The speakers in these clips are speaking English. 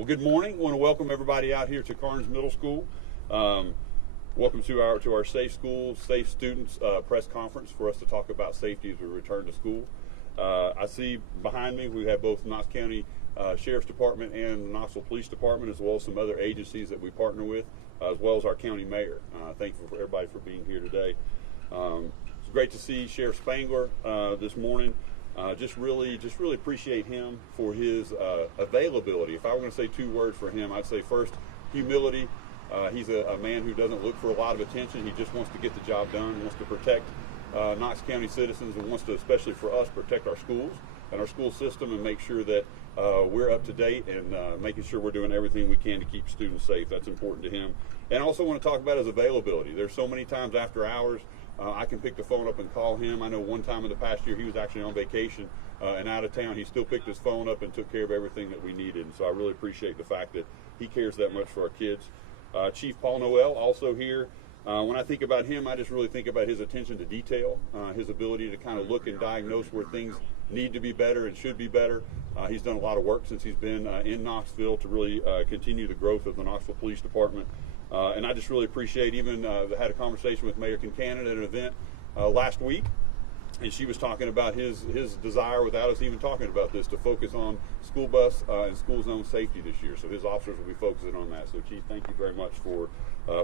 Well, good morning. I want to welcome everybody out here to Carnes Middle School. Welcome to our Safe Schools, Safe Students press conference for us to talk about safety as we return to school. I see behind me we have both Knox County Sheriff's Department and the Knoxville Police Department, as well as some other agencies that we partner with, as well as our county mayor. Thankful for everybody for being here today. It's great to see Sheriff Spangler this morning. Just really appreciate him for his availability. If I were going to say two words for him, I'd say first, humility. He's a man who doesn't look for a lot of attention. He just wants to get the job done, wants to protect Knox County citizens, and wants to, especially for us, protect our schools and our school system and make sure that we're up to date and making sure we're doing everything we can to keep students safe. That's important to him. And I also want to talk about his availability. There's so many times after hours I can pick the phone up and call him. I know one time in the past year he was actually on vacation and out of town. He still picked his phone up and took care of everything that we needed. And so I really appreciate the fact that he cares that much for our kids. Chief Paul Noel, also here. When I think about him, I just really think about his attention to detail, his ability to kind of look and diagnose where things need to be better and should be better. He's done a lot of work since he's been in Knoxville to really continue the growth of the Knoxville Police Department. And I just really appreciate, even had a conversation with Mayor Kincannon at an event last week, and she was talking about his desire, without us even talking about this, to focus on school bus and school zone safety this year. So his officers will be focusing on that. So Chief, thank you very much for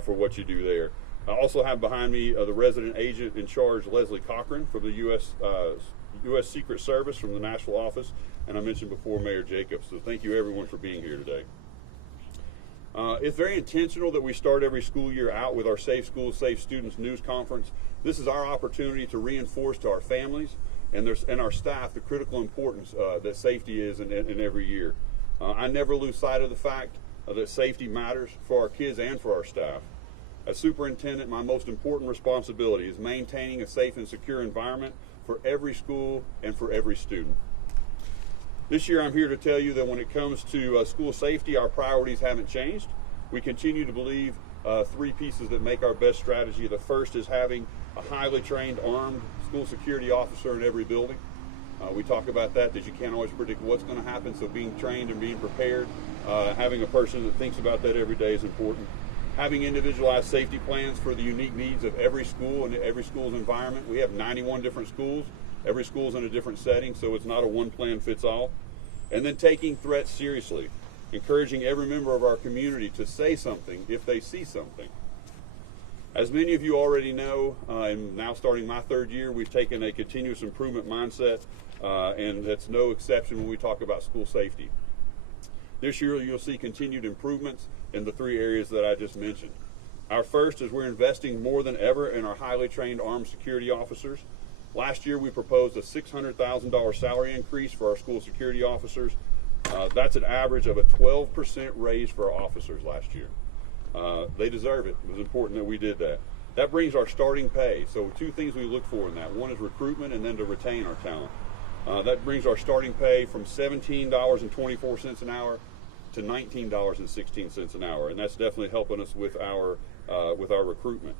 what you do there. I also have behind me the resident agent in charge, Leslie Cochran, from the U.S. Secret Service from the Nashville office, and I mentioned before Mayor Jacobs. So thank you everyone for being here today. It's very intentional that we start every school year out with our Safe Schools, Safe Students news conference. This is our opportunity to reinforce to our families and our staff the critical importance that safety is in every year. I never lose sight of the fact that safety matters for our kids and for our staff. As superintendent, my most important responsibility is maintaining a safe and secure environment for every school and for every student. This year I'm here to tell you that when it comes to school safety, our priorities haven't changed. We continue to believe three pieces that make our best strategy. The first is having a highly trained, armed school security officer in every building. We talk about that you can't always predict what's going to happen, so being trained and being prepared, having a person that thinks about that every day is important. Having individualized safety plans for the unique needs of every school and every school's environment. We have 91 different schools. Every school's in a different setting, so it's not a one plan fits all. And then taking threats seriously, encouraging every member of our community to say something if they see something. As many of you already know, and now starting my third year, we've taken a continuous improvement mindset, and that's no exception when we talk about school safety. This year you'll see continued improvements in the three areas that I just mentioned. Our first is we're investing more than ever in our highly trained armed security officers. Last year we proposed a $600,000 salary increase for our school security officers. That's an average of a 12% raise for our officers last year. They deserve it. It was important that we did that. That brings our starting pay. So two things we look for in that. One is recruitment and then to retain our talent. That brings our starting pay from $17.24 an hour to $19.16 an hour. And that's definitely helping us with our recruitment.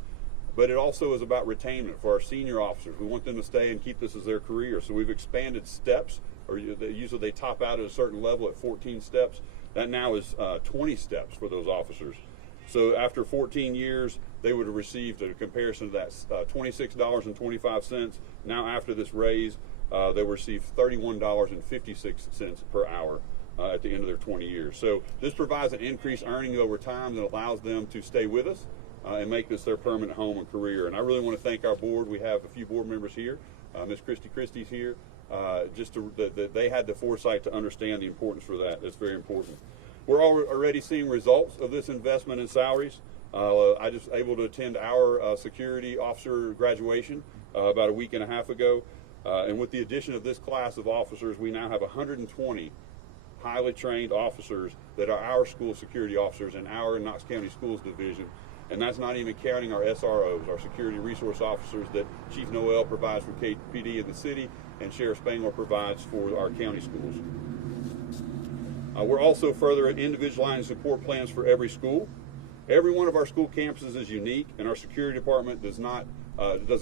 But it also is about retainment for our senior officers. We want them to stay and keep this as their career. So we've expanded steps, or usually they top out at a certain level at 14 steps. That now is 20 steps for those officers. So after 14 years, they would have received, a comparison to that, $26.25. Now after this raise, they will receive $31.56 per hour at the end of their 20 years. So this provides an increased earning over time that allows them to stay with us and make this their permanent home and career. And I really want to thank our board. We have a few board members here. Ms. Christie's here. They had the foresight to understand the importance for that. That's very important. We're already seeing results of this investment in salaries. I just able to attend our security officer graduation about a week and a half ago. And with the addition of this class of officers, we now have 120 highly trained officers that are our school security officers in our Knox County Schools division. And that's not even counting our SROs, our security resource officers that Chief Noel provides for KPD in the city and Sheriff Spangler provides for our county schools. We're also further individualizing support plans for every school. Every one of our school campuses is unique, and our security department does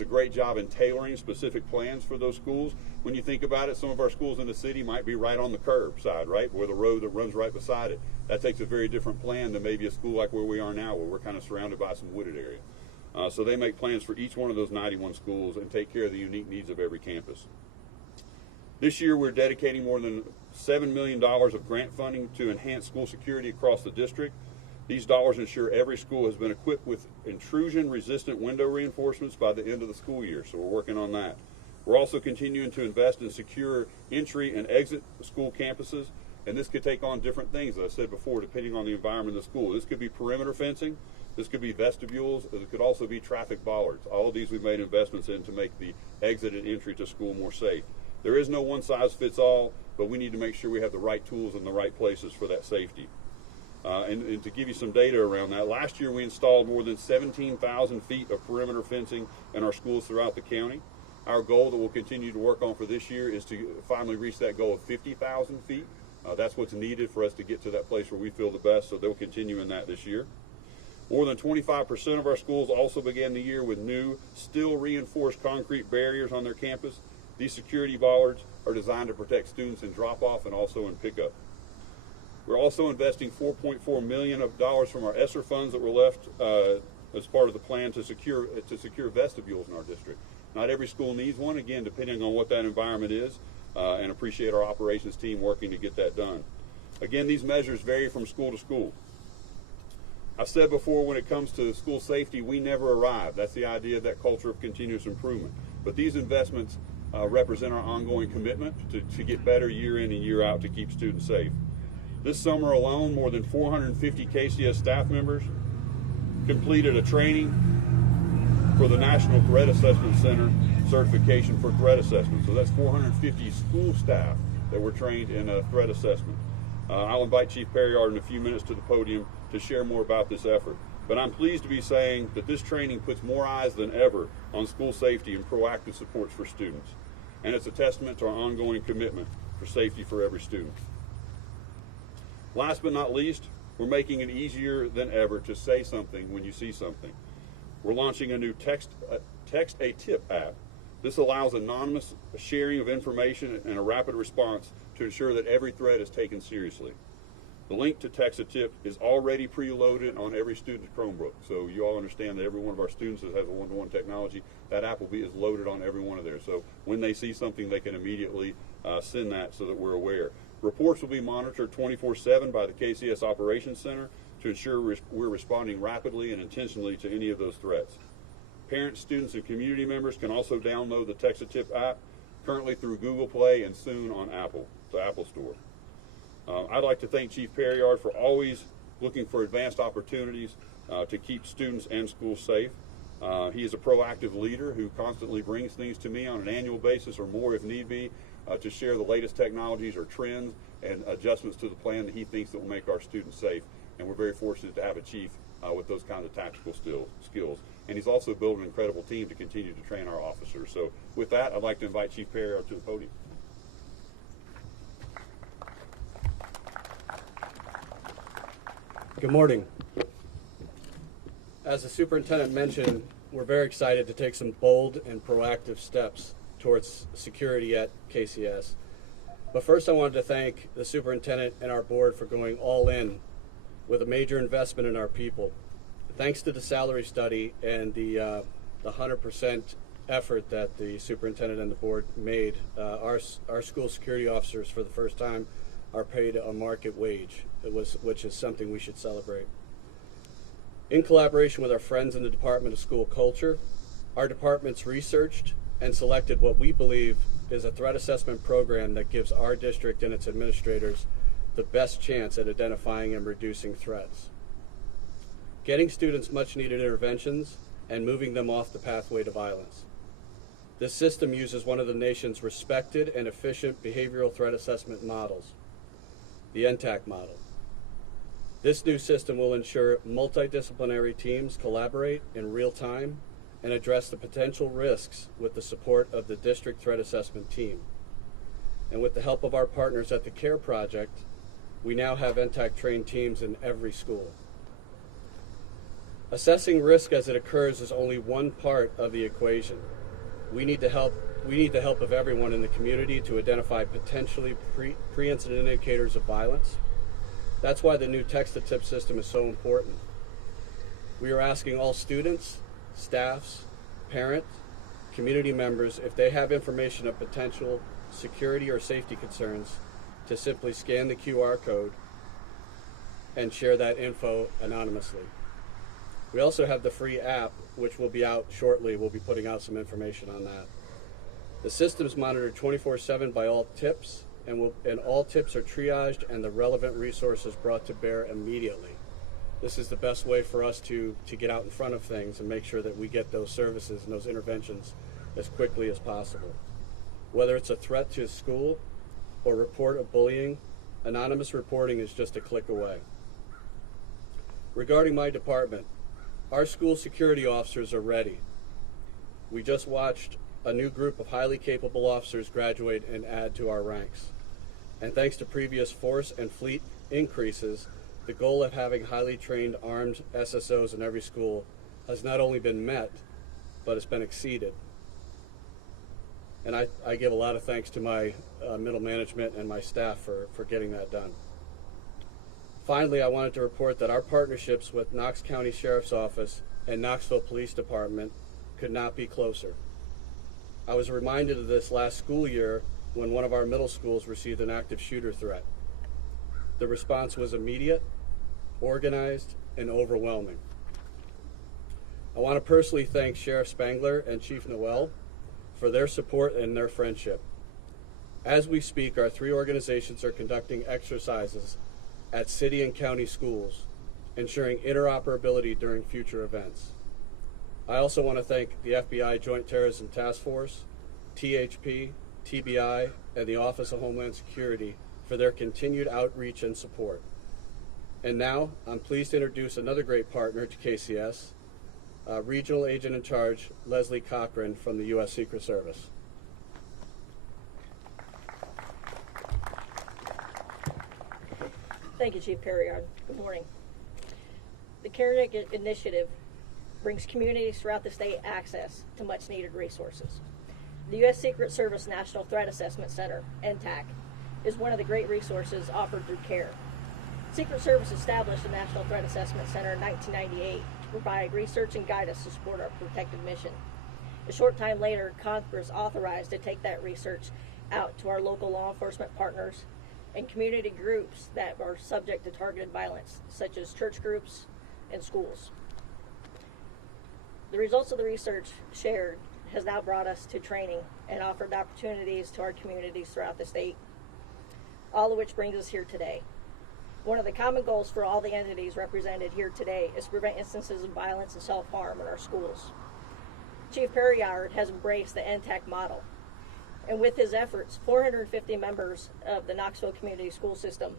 a great job in tailoring specific plans for those schools. When you think about it, some of our schools in the city might be right on the curb side, right, where the road that runs right beside it. that takes a very different plan than maybe a school like where we are now, where we're kind of surrounded by some wooded area. So they make plans for each one of those 91 schools and take care of the unique needs of every campus. This year we're dedicating more than $7 million of grant funding to enhance school security across the district. These dollars ensure every school has been equipped with intrusion-resistant window reinforcements by the end of the school year, so we're working on that. We're also continuing to invest in secure entry and exit school campuses, and this could take on different things, as I said before, depending on the environment of the school. This could be perimeter fencing, this could be vestibules, it could also be traffic bollards. All of these we've made investments in to make the exit and entry to school more safe. There is no one-size-fits-all, but we need to make sure we have the right tools in the right places for that safety. And to give you some data around that, last year we installed more than 17,000 feet of perimeter fencing in our schools throughout the county. Our goal that we'll continue to work on for this year is to finally reach that goal of 50,000 feet. That's what's needed for us to get to that place where we feel the best, so they'll continue in that this year. More than 25% of our schools also began the year with new, still reinforced concrete barriers on their campus. These security bollards are designed to protect students in drop-off and also in pickup. We're also investing $4.4 million from our ESSER funds that were left as part of the plan to secure vestibules in our district. Not every school needs one, again, depending on what that environment is, and appreciate our operations team working to get that done. Again, these measures vary from school to school. I've said before, when it comes to school safety, we never arrive. That's the idea of that culture of continuous improvement. But these investments represent our ongoing commitment to get better year in and year out to keep students safe. This summer alone, more than 450 KCS staff members completed a training for the National Threat Assessment Center certification for threat assessment. So that's 450 school staff that were trained in a threat assessment. I'll invite Chief Perryard in a few minutes to the podium to share more about this effort. But I'm pleased to be saying that this training puts more eyes than ever on school safety and proactive supports for students. And it's a testament to our ongoing commitment for safety for every student. Last but not least, we're making it easier than ever to say something when you see something. We're launching a new text a tip app. This allows anonymous sharing of information and a rapid response to ensure that every threat is taken seriously. The link to text a tip is already preloaded on every student's Chromebook. So you all understand that every one of our students that has a one-to-one technology, that app is loaded on every one of theirs. So when they see something, they can immediately send that so that we're aware. Reports will be monitored 24/7 by the KCS Operations Center to ensure we're responding rapidly and intentionally to any of those threats. Parents, students, and community members can also download the Text a Tip app, currently through Google Play and soon on the Apple Store. I'd like to thank Chief Perryard for always looking for advanced opportunities to keep students and schools safe. He is a proactive leader who constantly brings things to me on an annual basis or more if need be to share the latest technologies or trends and adjustments to the plan that he thinks that will make our students safe. And we're very fortunate to have a chief with those kinds of tactical skills. And he's also built an incredible team to continue to train our officers. So with that, I'd like to invite Chief Perryard to the podium. Good morning. As the superintendent mentioned, we're very excited to take some bold and proactive steps towards security at KCS. But first I wanted to thank the superintendent and our board for going all in with a major investment in our people. Thanks to the salary study and the 100% effort that the superintendent and the board made, our school security officers for the first time are paid a market wage, which is something we should celebrate. In collaboration with our friends in the Department of School Culture, our departments researched and selected what we believe is a threat assessment program that gives our district and its administrators the best chance at identifying and reducing threats, getting students much needed interventions, and moving them off the pathway to violence. This system uses one of the nation's respected and efficient behavioral threat assessment models, the NTAC model. This new system will ensure multidisciplinary teams collaborate in real time and address the potential risks with the support of the district threat assessment team. And with the help of our partners at the CARE project, we now have NTAC trained teams in every school. Assessing risk as it occurs is only one part of the equation. We need the help of everyone in the community to identify potentially pre-incident indicators of violence, That's why the new text-to-tip system is so important. We are asking all students, staffs, parents, community members, if they have information of potential security or safety concerns, to simply scan the QR code and share that info anonymously. We also have the free app, which will be out shortly. We'll be putting out some information on that. The system's monitored 24/7 by all tips, and all tips are triaged and the relevant resources brought to bear immediately. This is the best way for us to get out in front of things and make sure that we get those services and those interventions as quickly as possible. Whether it's a threat to a school or report of bullying, anonymous reporting is just a click away. Regarding my department, our school security officers are ready. We just watched a new group of highly capable officers graduate and add to our ranks. And thanks to previous force and fleet increases, the goal of having highly trained armed SSOs in every school has not only been met, but it's been exceeded. And I give a lot of thanks to my middle management and my staff for getting that done. Finally, I wanted to report that our partnerships with Knox County Sheriff's Office and Knoxville Police Department could not be closer. I was reminded of this last school year when one of our middle schools received an active shooter threat. The response was immediate, organized, and overwhelming. I want to personally thank Sheriff Spangler and Chief Noel for their support and their friendship. As we speak, our three organizations are conducting exercises at city and county schools, ensuring interoperability during future events. I also want to thank the FBI Joint Terrorism Task Force, THP, TBI, and the Office of Homeland Security for their continued outreach and support. And now, I'm pleased to introduce another great partner to KCS, Regional Agent in Charge, Leslie Cochran from the U.S. Secret Service. Thank you, Chief Perriard. Good morning. The CARE Initiative brings communities throughout the state access to much-needed resources. The U.S. Secret Service National Threat Assessment Center, NTAC, is one of the great resources offered through CARE. Secret Service established the National Threat Assessment Center in 1998 to provide research and guidance to support our protective mission. A short time later, Congress authorized to take that research out to our local law enforcement partners and community groups that are subject to targeted violence, such as church groups and schools. The results of the research shared has now brought us to training and offered opportunities to our communities throughout the state, all of which brings us here today. One of the common goals for all the entities represented here today is to prevent instances of violence and self-harm in our schools. Chief Perriard has embraced the NTAC model, and with his efforts, 450 members of the Knoxville Community School System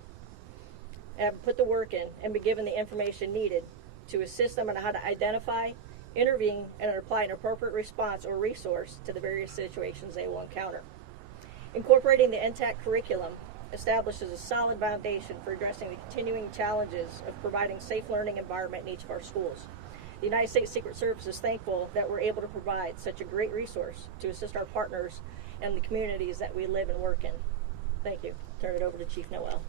have put the work in and been given the information needed to assist them on how to identify, intervene, and apply an appropriate response or resource to the various situations they will encounter. Incorporating the NTAC curriculum establishes a solid foundation for addressing the continuing challenges of providing safe learning environment in each of our schools. The United States Secret Service is thankful that we're able to provide such a great resource to assist our partners and the communities that we live and work in. Thank you. Turn it over to Chief Noel.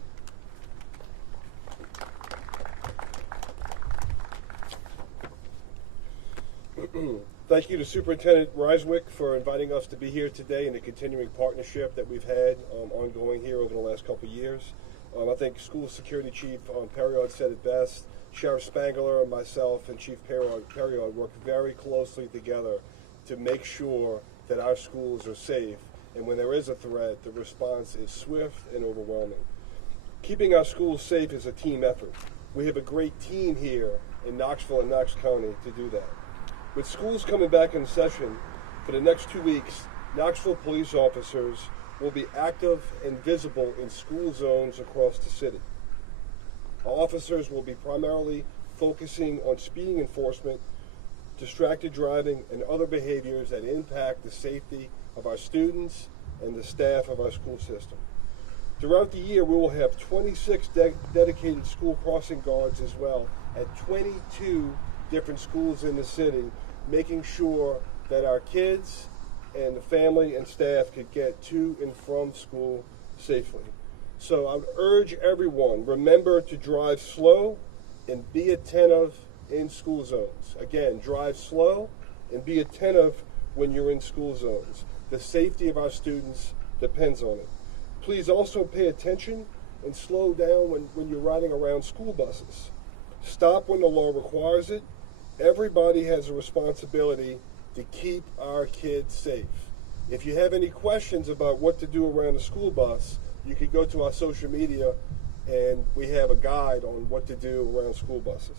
Thank you to Superintendent Rysewyk for inviting us to be here today and the continuing partnership that we've had ongoing here over the last couple of years. I think School Security Chief Perriard said it best. Sheriff Spangler and myself and Chief Perriard work very closely together to make sure that our schools are safe, and when there is a threat, the response is swift and overwhelming. Keeping our schools safe is a team effort. We have a great team here in Knoxville and Knox County to do that. With schools coming back in session for the next 2 weeks, Knoxville police officers will be active and visible in school zones across the city. Our officers will be primarily focusing on speeding enforcement, distracted driving, and other behaviors that impact the safety of our students and the staff of our school system. Throughout the year, we will have 26 dedicated school crossing guards as well at 22 different schools in the city, making sure that our kids and the family and staff could get to and from school safely. So I would urge everyone, remember to drive slow and be attentive in school zones. Again, drive slow and be attentive when you're in school zones. The safety of our students depends on it. Please also pay attention and slow down when you're riding around school buses. Stop when the law requires it. Everybody has a responsibility to keep our kids safe. If you have any questions about what to do around a school bus, you can go to our social media and we have a guide on what to do around school buses.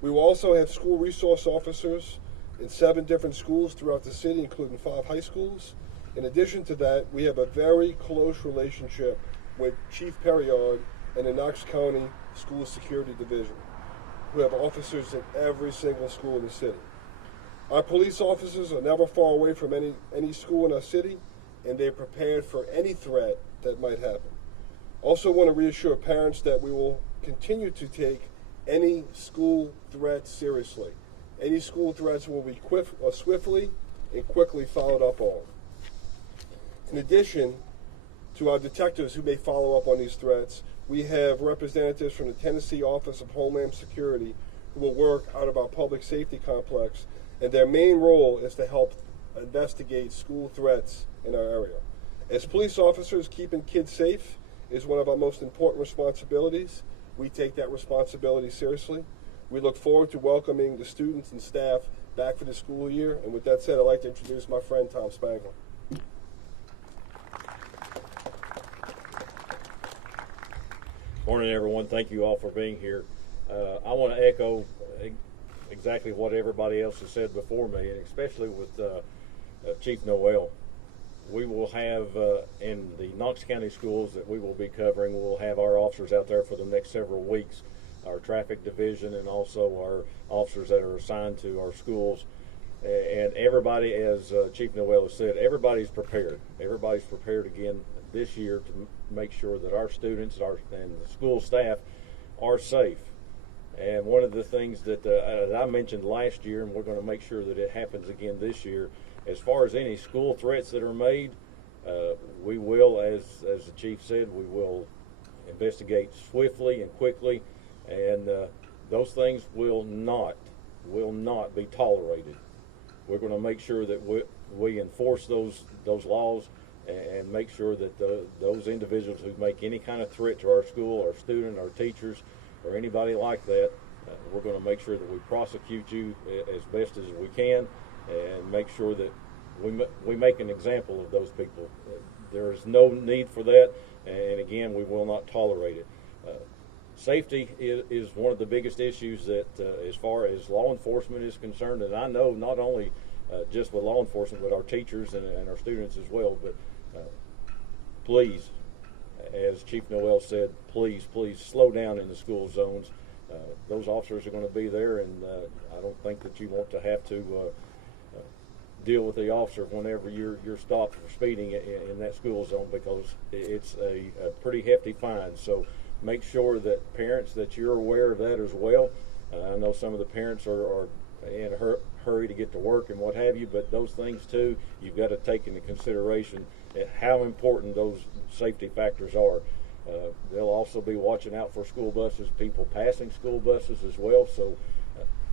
We will also have school resource officers in 7 different schools throughout the city, including 5 high schools. In addition to that, we have a very close relationship with Chief Perriard and the Knox County Schools Security Division, who have officers in every single school in the city. Our police officers are never far away from any school in our city, and they're prepared for any threat that might happen. Also want to reassure parents that we will continue to take any school threats seriously. Any school threats will be swiftly and quickly followed up on. In addition to our detectives who may follow up on these threats, we have representatives from the Tennessee Office of Homeland Security who will work out of our public safety complex, and their main role is to help investigate school threats in our area. As police officers, keeping kids safe is one of our most important responsibilities. We take that responsibility seriously. We look forward to welcoming the students and staff back for the school year. And with that said, I'd like to introduce my friend, Tom Spangler. Morning, everyone. Thank you all for being here. I want to echo exactly what everybody else has said before me, and especially with Chief Noel. We will have in the Knox County Schools that we will be covering, we'll have our officers out there for the next several weeks, our traffic division and also our officers that are assigned to our schools. And everybody, as Chief Noel has said, everybody's prepared. Everybody's prepared again this year to make sure that our students and the school staff are safe. And one of the things that I mentioned last year, and we're going to make sure that it happens again this year, as far as any school threats that are made, we will, as the chief said, we will investigate swiftly and quickly, and those things will not be tolerated. We're going to make sure that we enforce those laws and make sure that those individuals who make any kind of threat to our school, our student, our teachers, or anybody like that, we're going to make sure that we prosecute you as best as we can and make sure that we make an example of those people. There is no need for that, and again, we will not tolerate it. Safety is one of the biggest issues that as far as law enforcement is concerned, and I know not only just with law enforcement, but our teachers and our students as well, but please, as Chief Noel said, please slow down in the school zones. Those officers are going to be there, and I don't think that you want to have to deal with the officer whenever you're stopped for speeding in that school zone, because it's a pretty hefty fine. So make sure that parents, that you're aware of that as well. I know some of the parents are in a hurry to get to work and what have you, but those things too, you've got to take into consideration how important those safety factors are. They'll also be watching out for school buses, people passing school buses as well. So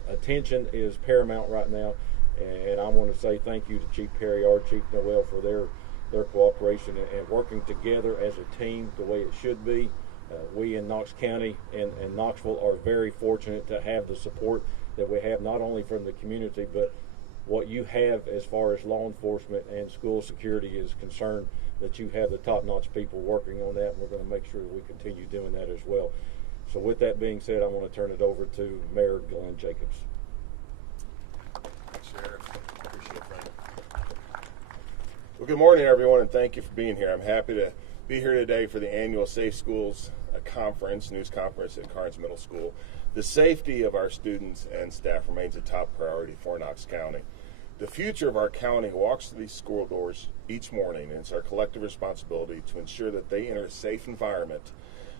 attention is paramount right now. And I want to say thank you to Chief Perriard, Chief Noel for their cooperation and working together as a team the way it should be. We in Knox County and Knoxville are very fortunate to have the support that we have, not only from the community, but what you have as far as law enforcement and school security is concerned, that you have the top-notch people working on that, and we're going to make sure that we continue doing that as well. So with that being said, I want to turn it over to Mayor Glenn Jacobs. Sheriff, appreciate it, Frank. Well, good morning, everyone, and thank you for being here. I'm happy to be here today for the annual Safe Schools conference, news conference at Carnes Middle School. The safety of our students and staff remains a top priority for Knox County. The future of our county walks through these school doors each morning, and it's our collective responsibility to ensure that they enter a safe environment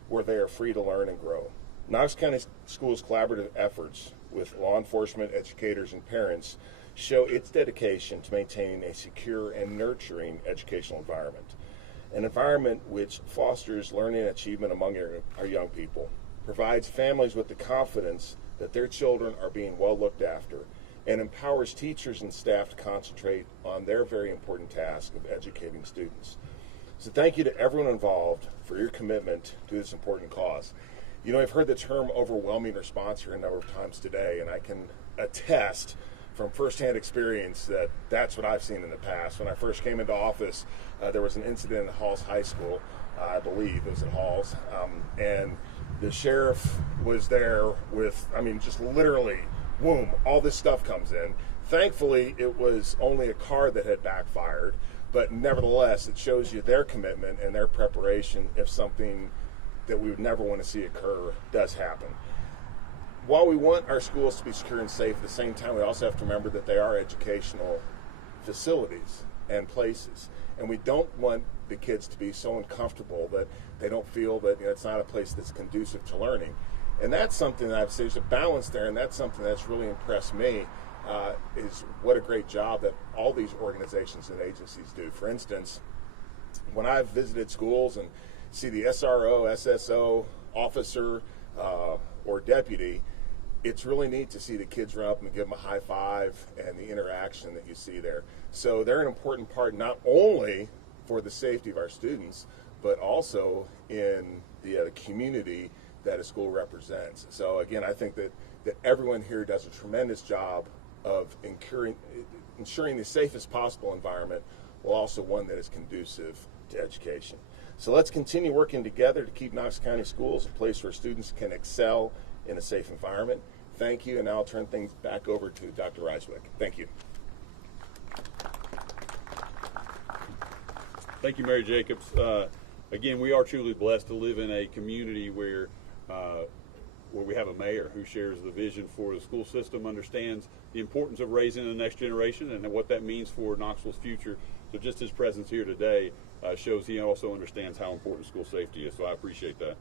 where they are free to learn and grow. Knox County Schools' collaborative efforts with law enforcement, educators, and parents show its dedication to maintaining a secure and nurturing educational environment. an environment which fosters learning and achievement among our young people, provides families with the confidence that their children are being well looked after, and empowers teachers and staff to concentrate on their very important task of educating students. So thank you to everyone involved for your commitment to this important cause. You know, I've heard the term overwhelming response here a number of times today, and I can attest from firsthand experience that that's what I've seen in the past. When I first came into office, there was an incident at Halls High School, I believe it was at Halls, and the sheriff was there with, I mean, just literally, boom, all this stuff comes in. Thankfully, it was only a car that had backfired, but nevertheless, it shows you their commitment and their preparation if something that we would never want to see occur does happen. While we want our schools to be secure and safe, at the same time, we also have to remember that they are educational facilities and places. And we don't want the kids to be so uncomfortable that they don't feel that, you know, it's not a place that's conducive to learning. And that's something that I've said, there's a balance there, and that's something that's really impressed me, is what a great job that all these organizations and agencies do. For instance, when I've visited schools and see the SRO, SSO, officer, or deputy, it's really neat to see the kids run up and give them a high five and the interaction that you see there. So they're an important part not only for the safety of our students, but also in the community that a school represents. So again, I think that everyone here does a tremendous job of ensuring the safest possible environment, while also one that is conducive to education. So let's continue working together to keep Knox County Schools a place where students can excel in a safe environment. Thank you, and now I'll turn things back over to Dr. Rysewyk. Thank you. Thank you, Mary Jacobs. Again, we are truly blessed to live in a community where we have a mayor who shares the vision for the school system, understands the importance of raising the next generation and what that means for Knoxville's future. So just his presence here today shows he also understands how important school safety is. So I appreciate that.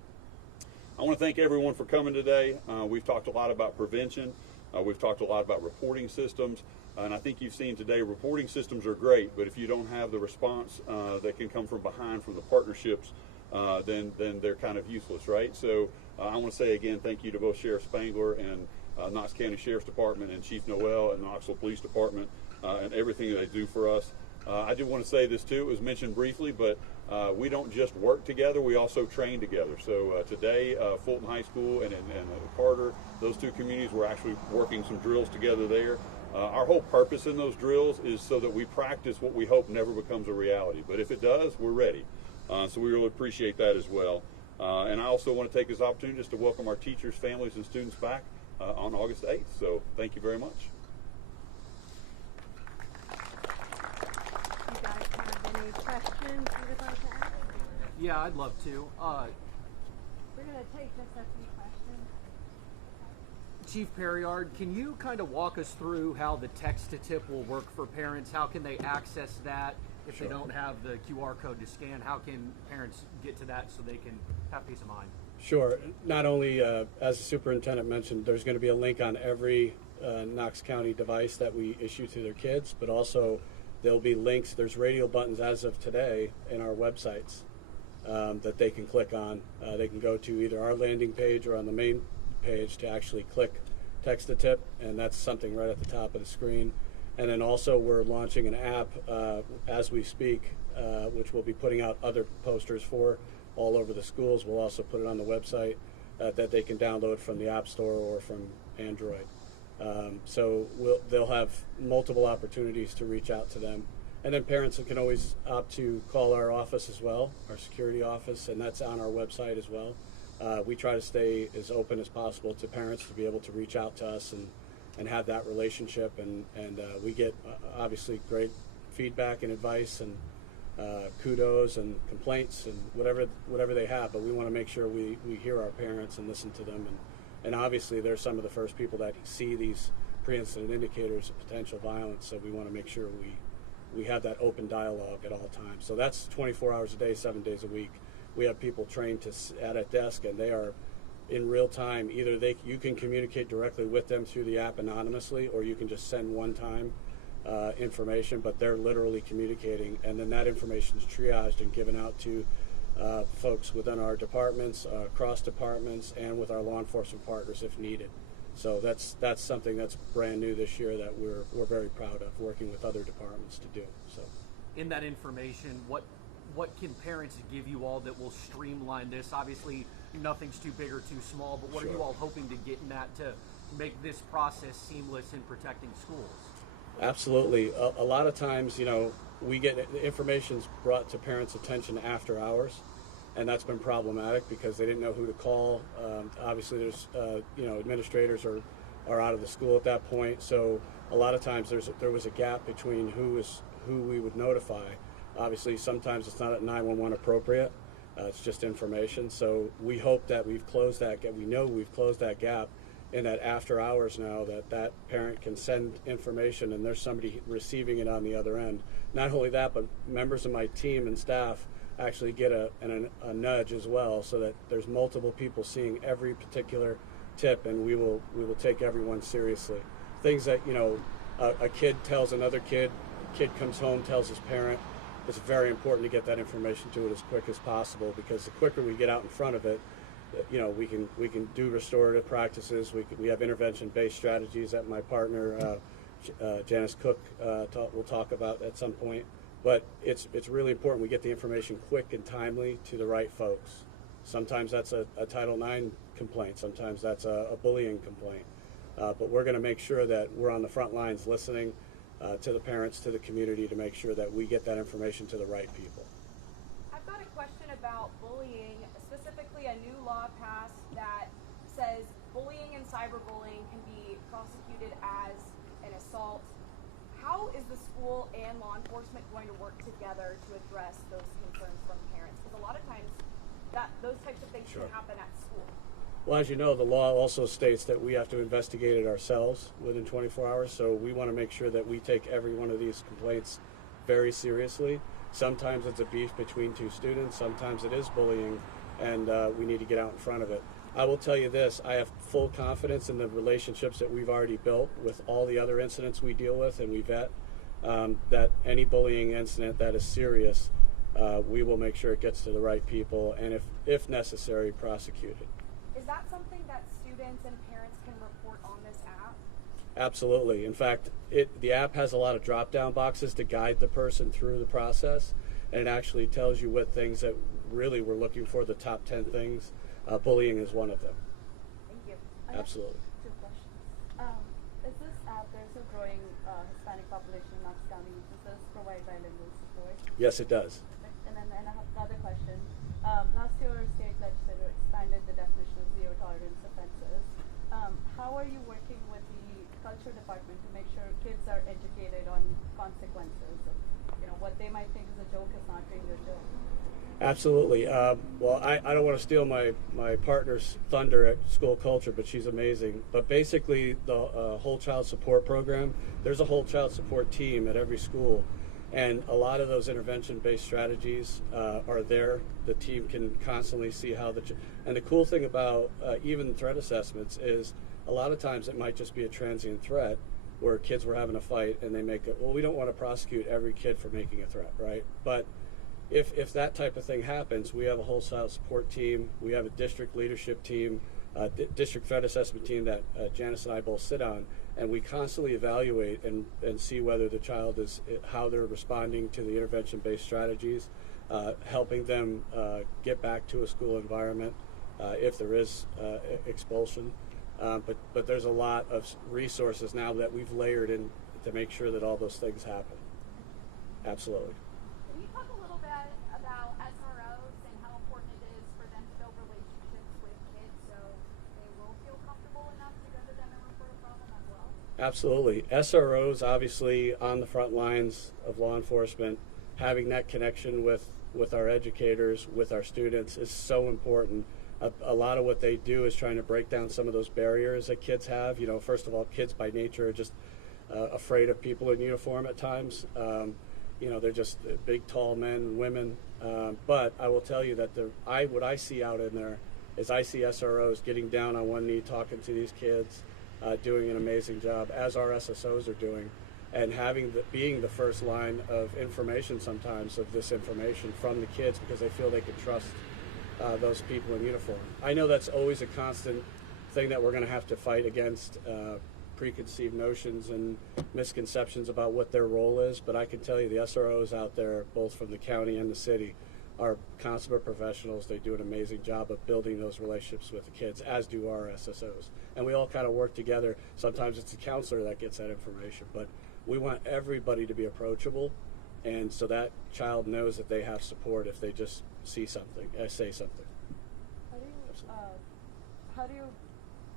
I want to thank everyone for coming today. We've talked a lot about prevention. We've talked a lot about reporting systems. And I think you've seen today reporting systems are great, but if you don't have the response that can come from behind from the partnerships, then they're kind of useless, right? So I want to say again, thank you to both Sheriff Spangler and Knox County Sheriff's Department and Chief Noel and Knoxville Police Department and everything that they do for us. I do want to say this too, it was mentioned briefly, but we don't just work together, we also train together. So today, Fulton High School and Carter, those two communities, we're actually working some drills together there. Our whole purpose in those drills is so that we practice what we hope never becomes a reality. But if it does, we're ready. So we really appreciate that as well. And I also want to take this opportunity just to welcome our teachers, families, and students back on August 8th. So thank you very much. You guys have any questions you would like to ask? Yeah, I'd love to. We're going to take just a few questions. Chief Perriard, can you kind of walk us through how the text-to-tip will work for parents? How can they access that if Sure. they don't have the QR code to scan? How can parents get to that so they can have peace of mind? Sure. Not only, as the superintendent mentioned, there's going to be a link on every Knox County device that we issue to their kids, but also there'll be links. There's radio buttons as of today in our websites that they can click on. They can go to either our landing page or on the main page to actually click text to tip, and that's something right at the top of the screen. And then also we're launching an app as we speak, which we'll be putting out other posters for all over the schools. We'll also put it on the website that they can download from the App Store or from Android. So they'll have multiple opportunities to reach out to them. And then parents can always opt to call our office as well, our security office, and that's on our website as well. We try to stay as open as possible to parents to be able to reach out to us and have that relationship. And we get obviously great feedback and advice and kudos and complaints and whatever they have. But we want to make sure we hear our parents and listen to them. And obviously they're some of the first people that see these pre-incident indicators of potential violence. So we want to make sure we have that open dialogue at all times. So that's 24 hours a day, 7 days a week. We have people trained at a desk, and they are in real time. Either you can communicate directly with them through the app anonymously, or you can just send one time information, but they're literally communicating, and then that information is triaged and given out to folks within our departments, cross departments, and with our law enforcement partners if needed. So that's something that's brand new this year that we're very proud of, working with other departments to do. So, In that information, what can parents give you all that will streamline this? Obviously, nothing's too big or too small, but what are you all hoping to get in that to make this process seamless in protecting schools? Absolutely. A lot of times, we get information's brought to parents' attention after hours, and that's been problematic because they didn't know who to call. Obviously, there's administrators are out of the school at that point, so a lot of times there was a gap between who we would notify. Obviously, sometimes it's not at 911 appropriate. It's just information. So we hope that we've closed that gap. We know we've closed that gap in that after hours now, that parent can send information and there's somebody receiving it on the other end. Not only that, but members of my team and staff actually get a nudge as well, so that there's multiple people seeing every particular tip, and we will take everyone seriously. Things that a kid tells another kid comes home, tells his parent. It's very important to get that information to it as quick as possible, because the quicker we get out in front of it, we can do restorative practices. We have intervention-based strategies that my partner Janice Cook will talk about at some point. But it's really important we get the information quick and timely to the right folks. Sometimes that's a Title IX complaint. Sometimes that's a bullying complaint. But we're going to make sure that we're on the front lines listening to the parents, to the community, to make sure that we get that information to the right people. I've got a question about bullying, specifically a new law passed that says bullying and cyberbullying can be prosecuted as an assault. How is the school and law enforcement going to work together to address those concerns from parents? Because a lot of times those types of things can happen at school. Well, as you know, the law also states that we have to investigate it ourselves within 24 hours, so we want to make sure that we take every one of these complaints very seriously. Sometimes it's a beef between two students, sometimes it is bullying, and we need to get out in front of it. I will tell you this, I have full confidence in the relationships that we've already built with all the other incidents we deal with and we vet, that any bullying incident that is serious, we will make sure it gets to the right people, and if necessary, prosecuted. Is that something that students and parents can report on this app? Absolutely. In fact, the app has a lot of drop-down boxes to guide the person through the process, and it actually tells you what things that really we're looking for, the top 10 things. Bullying is one of them. Thank you. Absolutely. Two questions. Is this app, there's a growing Hispanic population in Knox County. Does this provide bilingual support? Yes, it does. And then I have another question. Last year, our state legislature expanded the definition of zero tolerance offenses. How are you working with the culture department to make sure kids are educated on consequences? What they might think is a joke is not really a joke. Absolutely. Well, I don't want to steal my partner's thunder at school culture, but she's amazing. But basically, the whole child support program, there's a whole child support team at every school. And a lot of those intervention-based strategies are there. The team can constantly see how and the cool thing about even threat assessments is a lot of times it might just be a transient threat where kids were having a fight and they make it, well, we don't want to prosecute every kid for making a threat, right? But if that type of thing happens, we have a whole child support team. We have a district leadership team, district threat assessment team that Janice and I both sit on, and we constantly evaluate and see whether the child how they're responding to the intervention-based strategies, helping them get back to a school environment if there is expulsion. But there's a lot of resources now that we've layered in to make sure that all those things happen. Absolutely. Can you talk a little bit about SROs and how important it is for them to build relationships with kids so they will feel comfortable enough to go to them and report a problem as well? Absolutely. SROs, obviously, on the front lines of law enforcement, having that connection with our educators, with our students is so important. A lot of what they do is trying to break down some of those barriers that kids have. First of all, kids by nature are just afraid of people in uniform at times. They're just big, tall men and women. But I will tell you that what I see out in there is I see SROs getting down on one knee, talking to these kids, doing an amazing job, as our SSOs are doing. and being the first line of information sometimes of this information from the kids because they feel they can trust those people in uniform. I know that's always a constant thing that we're going to have to fight against, preconceived notions and misconceptions about what their role is, but I can tell you the SROs out there, both from the county and the city, are consummate professionals. They do an amazing job of building those relationships with the kids, as do our SSOs. And we all kind of work together. Sometimes it's the counselor that gets that information, but we want everybody to be approachable, and so that child knows that they have support if they just see something, say something. How do you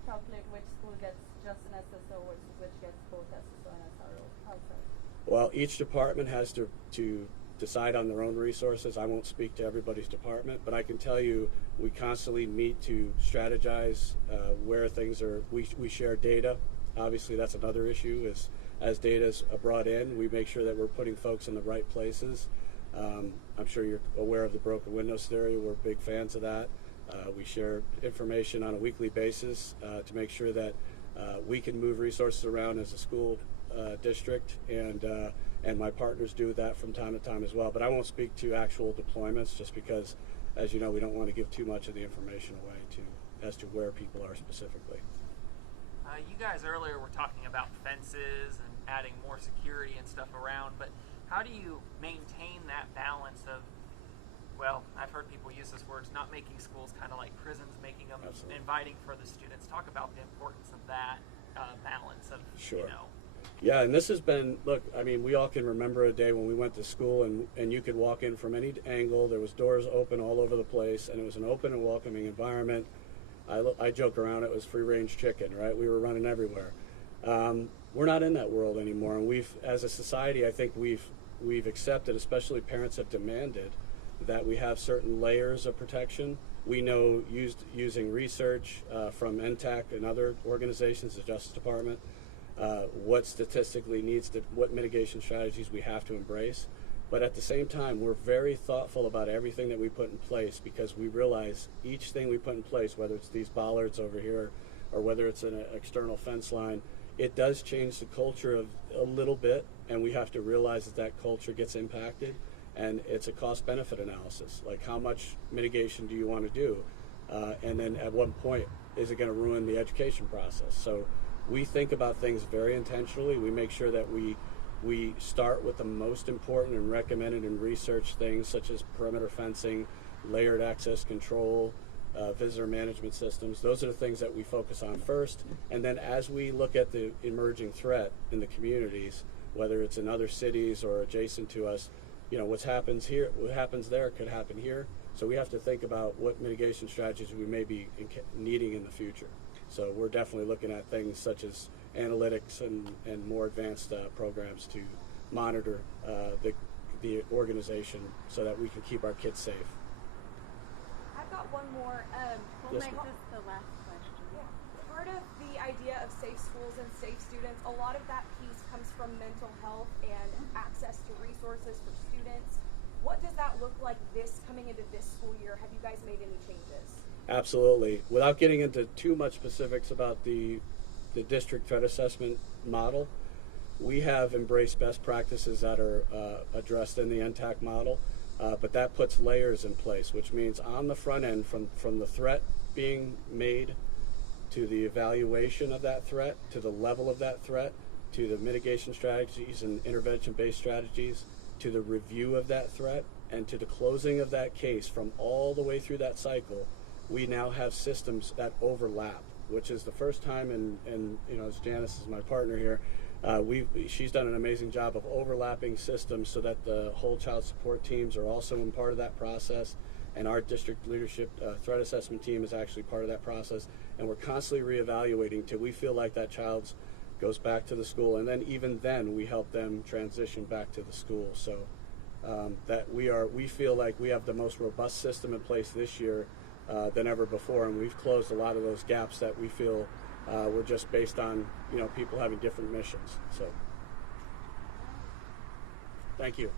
calculate which school gets just an SSO versus which gets both SSO and SRO? How's that? Well, each department has to decide on their own resources. I won't speak to everybody's department, but I can tell you we constantly meet to strategize where things are. We share data. Obviously, that's another issue is as data is brought in, we make sure that we're putting folks in the right places. I'm sure you're aware of the broken windows theory. We're big fans of that. We share information on a weekly basis to make sure that we can move resources around as a school district, and my partners do that from time to time as well. But I won't speak to actual deployments just because, as you know, we don't want to give too much of the information away as to where people are specifically. You guys earlier were talking about fences and adding more security and stuff around, but how do you maintain that balance of, well, I've heard people use this word, not making schools kind of like prisons, making them Absolutely. inviting for the students. Talk about the importance of that balance of, Sure. you know. Yeah, and this has been, look, I mean, we all can remember a day when we went to school and you could walk in from any angle. There was doors open all over the place, and it was an open and welcoming environment. I joke around, it was free-range chicken, right? We were running everywhere. We're not in that world anymore, and we've, as a society, I think we've accepted, especially parents have demanded, that we have certain layers of protection. We know using research from NTAC and other organizations, the Justice Department, what statistically what mitigation strategies we have to embrace. But at the same time, we're very thoughtful about everything that we put in place because we realize each thing we put in place, whether it's these bollards over here or whether it's an external fence line, it does change the culture of a little bit, and we have to realize that culture gets impacted, and it's a cost-benefit analysis. Like, how much mitigation do you want to do? And then at one point, is it going to ruin the education process? So we think about things very intentionally. We make sure that we start with the most important and recommended and researched things such as perimeter fencing, layered access control, visitor management systems. Those are the things that we focus on first. And then as we look at the emerging threat in the communities, whether it's in other cities or adjacent to us, you know, what happens there could happen here. So we have to think about what mitigation strategies we may be needing in the future. So we're definitely looking at things such as analytics and more advanced programs to monitor the organization so that we can keep our kids safe. I've got one more. We'll Yes, make ma'am. this the last question. Yeah. Part of the idea of safe schools and safe students, a lot of that piece comes from mental health and access to resources for students. What does that look like coming into this school year? Have you guys made any changes? Absolutely. Without getting into too much specifics about the district threat assessment model, we have embraced best practices that are addressed in the NTAC model, but that puts layers in place, which means on the front end, from the threat being made to the evaluation of that threat, to the level of that threat, to the mitigation strategies and intervention-based strategies, to the review of that threat, and to the closing of that case, from all the way through that cycle, we now have systems that overlap, which is the first time, and you know, as Janice is my partner here, she's done an amazing job of overlapping systems so that the whole child support teams are also in part of that process, and our district leadership threat assessment team is actually part of that process, and we're constantly reevaluating till we feel like that child goes back to the school, and then even then we help them transition back to the school. So that we feel like we have the most robust system in place this year than ever before, and we've closed a lot of those gaps that we feel were just based on, you know, people having different missions. So thank you.